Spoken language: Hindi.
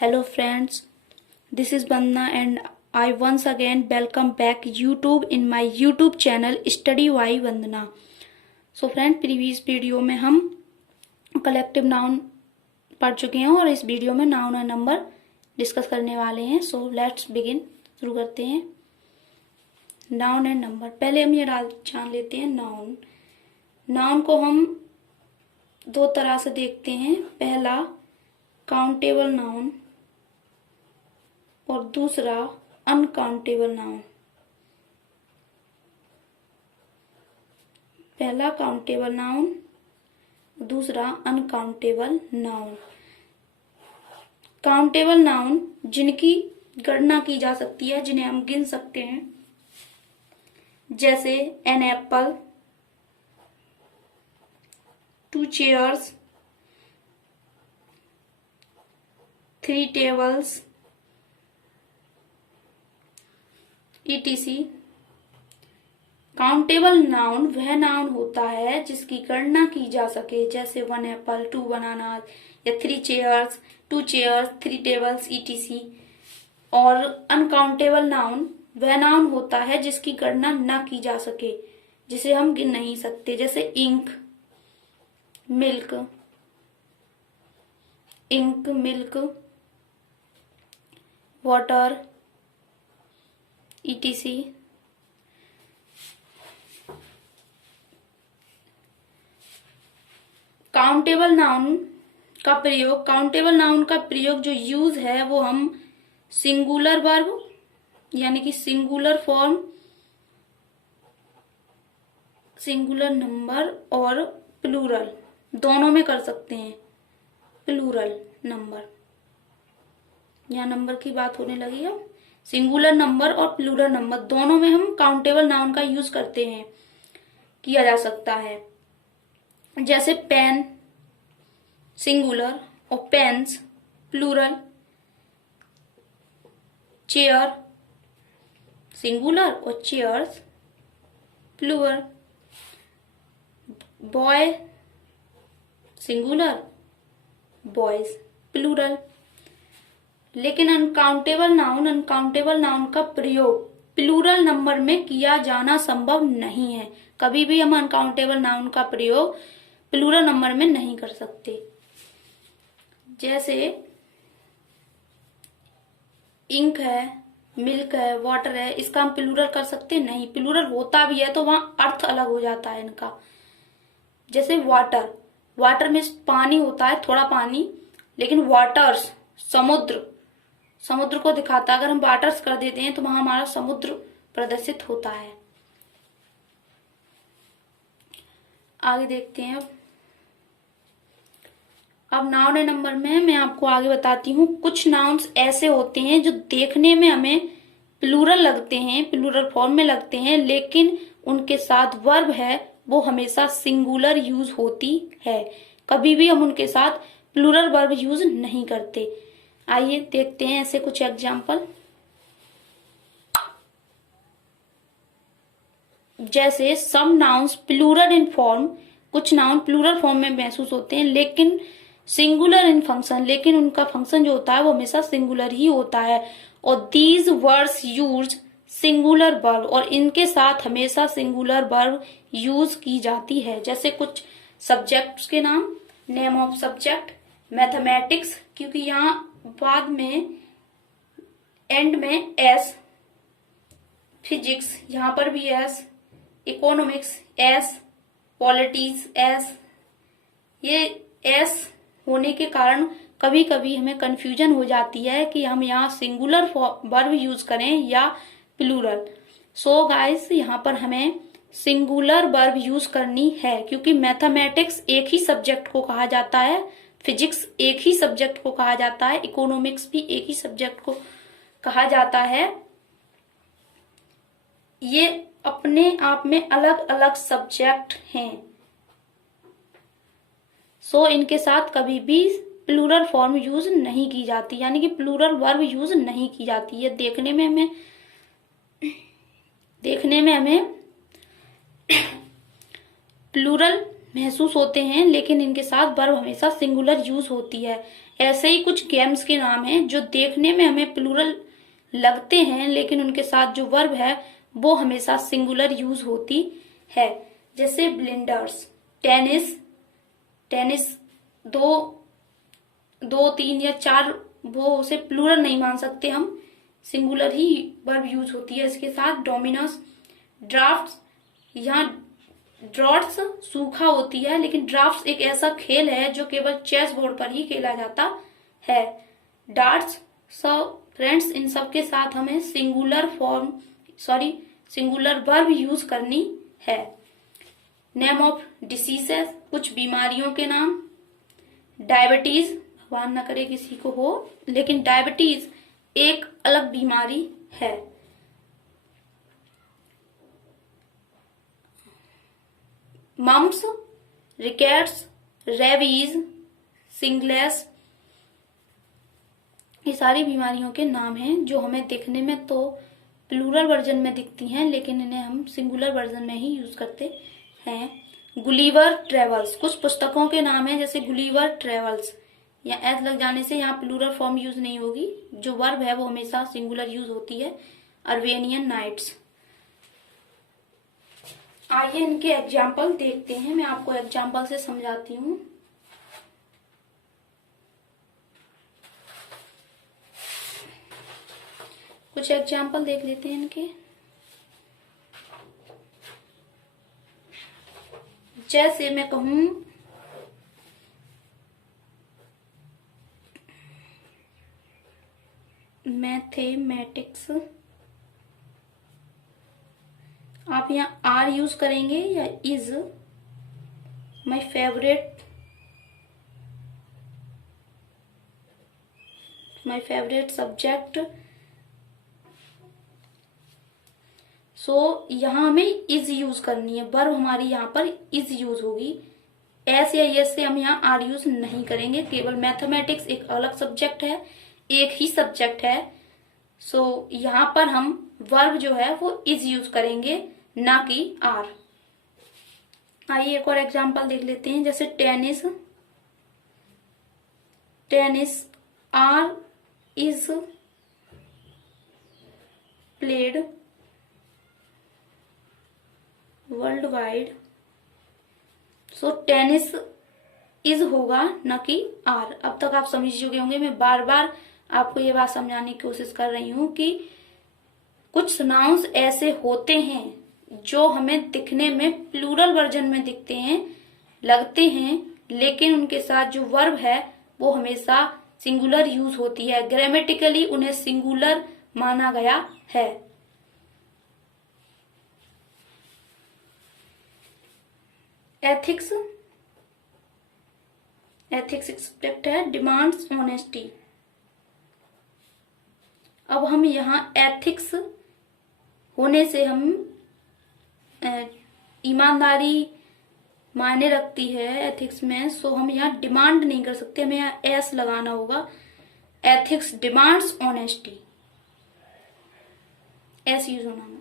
Hello friends, this is Bandna and I once again welcome back YouTube in my YouTube channel Study by Vandana. So friend, previous video में हम कलेक्टिव नाउन पढ़ चुके हैं और इस वीडियो में नाउन और नंबर डिस्कस करने वाले हैं. So let's begin. शुरू करते हैं. Noun and number. पहले हम ये जान लेते हैं नाउन. नाउन को हम दो तरह से देखते हैं. पहला काउंटेबल नाउन और दूसरा अनकाउंटेबल नाउन. पहला काउंटेबल नाउन, दूसरा अनकाउंटेबल नाउन. काउंटेबल नाउन जिनकी गणना की जा सकती है, जिन्हें हम गिन सकते हैं, जैसे an apple, 2 chairs, 3 tables, etc. Countable noun वह नाउन होता है जिसकी गणना की जा सके, जैसे 1 एप्पल, 2 बनानास या 3 चेयर्स, 2 चेयर्स, 3 टेबल्स etc. और अनकाउंटेबल नाउन वह नाउन होता है जिसकी गणना न की जा सके, जिसे हम गिन नहीं सकते, जैसे ink, milk, water etc. Countable noun का प्रयोग जो यूज है वो हम सिंगुलर वर्ब यानी कि सिंगुलर फॉर्म, सिंगुलर नंबर और प्लूरल दोनों में कर सकते हैं. प्लूरल नंबर, यहाँ नंबर की बात होने लगी है. सिंगुलर नंबर और प्लूरल नंबर दोनों में हम काउंटेबल नाउन का यूज करते हैं, किया जा सकता है. जैसे पेन सिंगुलर और पेन्स प्लूरल, चेयर सिंगुलर और chairs plural, boy singular, boys plural. लेकिन अनकाउंटेबल नाउन का प्रयोग प्लूरल नंबर में किया जाना संभव नहीं है. कभी भी हम अनकाउंटेबल नाउन का प्रयोग प्लूरल नंबर में नहीं कर सकते. जैसे इंक है, मिल्क है, वाटर है, इसका हम प्लूरल कर सकते नहीं. प्लूरल होता भी है तो वहां अर्थ अलग हो जाता है इनका. जैसे वाटर में पानी होता है, थोड़ा पानी, लेकिन वाटर्स समुद्र को दिखाता है. अगर हम वाटर्स कर देते हैं तो वहां हमारा समुद्र प्रदर्शित होता है. आगे देखते हैं. अब नाउन एंड नंबर में मैं आपको आगे बताती हूँ. कुछ नाउन्स ऐसे होते हैं जो देखने में हमें प्लूरल लगते हैं, प्लूरल फॉर्म में लगते हैं, लेकिन उनके साथ वर्ब है वो हमेशा सिंगुलर यूज होती है. कभी भी हम उनके साथ प्लूरल वर्ब यूज नहीं करते. आइए देखते हैं ऐसे कुछ एग्जाम्पल. जैसे some nouns plural in form, कुछ नाउन प्लूरल फॉर्म में महसूस होते हैं लेकिन सिंगुलर इन फंक्शन, लेकिन उनका फंक्शन जो होता है वो हमेशा सिंगुलर ही होता है. और these words use singular verb, और इनके साथ हमेशा सिंगुलर वर्ब यूज की जाती है. जैसे कुछ सब्जेक्ट्स के नाम, नेम ऑफ सब्जेक्ट, मैथमेटिक्स, क्योंकि यहाँ बाद में एंड में एस, फिजिक्स यहाँ पर भी S, economics S, politics S. ये एस होने के कारण कभी कभी हमें कंफ्यूजन हो जाती है कि हम यहाँ सिंगुलर वर्ब यूज करें या प्लूरल. सो गाइस, यहाँ पर हमें सिंगुलर वर्ब यूज करनी है, क्योंकि मैथमेटिक्स एक ही सब्जेक्ट को कहा जाता है, फिजिक्स एक ही सब्जेक्ट को कहा जाता है, इकोनॉमिक्स भी एक ही सब्जेक्ट को कहा जाता है. ये अपने आप में अलग अलग सब्जेक्ट हैं. सो इनके साथ कभी भी प्लूरल फॉर्म यूज नहीं की जाती, यानी कि प्लूरल वर्ब यूज नहीं की जाती है. देखने में हमें प्लूरल महसूस होते हैं, लेकिन इनके साथ वर्ब हमेशा सिंगुलर यूज होती है। ऐसे ही कुछ गेम्स के नाम हैं जो देखने में हमें प्लूरल लगते हैं, लेकिन उनके साथ जो वर्ब है वो हमेशा सिंगुलर यूज होती है। जैसे ब्लिंडर्स, टेनिस, टेनिस दो दो तीन या चार, वो उसे प्लूरल नहीं मान सकते हम, सिंगुलर ही वर्ब यूज होती है इसके साथ। डोमिनोस, ड्राफ्ट्स, यहाँ ड्रॉट्स सूखा होती है, लेकिन ड्राफ्ट्स एक ऐसा खेल है जो केवल चेस बोर्ड पर ही खेला जाता है। डार्ट्स, सब फ्रेंड्स, इन सब के साथ हमें सिंगुलर वर्ब यूज करनी है। नेम ऑफ डिसीजेस, कुछ बीमारियों के नाम। डायबिटीज, भगवान न करे किसी को हो, लेकिन डायबिटीज एक अलग बीमारी है। मम्स, रिकेट्स, रेबीज, सिंगलेस, ये सारी बीमारियों के नाम हैं जो हमें दिखने में तो प्लूरल वर्जन में दिखती हैं, लेकिन इन्हें हम सिंगुलर वर्जन में ही यूज करते हैं। गुलिवर ट्रेवल्स, कुछ पुस्तकों के नाम हैं जैसे गुलिवर ट्रेवल्स, या एस लग जाने से यहाँ प्लूरल फॉर्म यूज नहीं होगी, जो वर्ब है वो हमेशा सिंगुलर यूज होती है। अर्वेनियन नाइट्स। आइए इनके एग्जाम्पल देखते हैं, मैं आपको एग्जाम्पल से समझाती हूँ। कुछ एग्जाम्पल देख लेते हैं इनके। जैसे मैं कहूं मैथमेटिक्स, आप यहाँ आर यूज करेंगे या is. My favourite subject. So यहाँ हमें इज यूज करनी है, वर्ब हमारी यहाँ पर इज यूज होगी। एस या यस से हम यहाँ आर यूज नहीं करेंगे, केवल मैथमेटिक्स एक अलग सब्जेक्ट है, एक ही सब्जेक्ट है। सो यहाँ पर हम वर्ब जो है वो इज यूज करेंगे, ना कि आर। आइए एक और एग्जांपल देख लेते हैं, जैसे tennis. Tennis are is played world wide. So tennis is होगा, न कि आर। अब तक आप समझ चुके होंगे, मैं बार बार आपको ये बात समझाने की कोशिश कर रही हूं कि कुछ नाउन्स ऐसे होते हैं जो हमें दिखने में प्लूरल वर्जन में दिखते हैं, लगते हैं, लेकिन उनके साथ जो वर्ब है वो हमेशा सिंगुलर यूज होती है। ग्रामेटिकली उन्हें सिंगुलर माना गया है। एथिक्स, एथिक्स एक सब्जेक्ट है, डिमांड्स ऑनेस्टी। अब हम यहाँ एथिक्स होने से हम ईमानदारी मायने रखती है एथिक्स में, सो हम यहाँ डिमांड नहीं कर सकते, हमें यहाँ एस लगाना होगा। Ethics demands honesty, S use होना।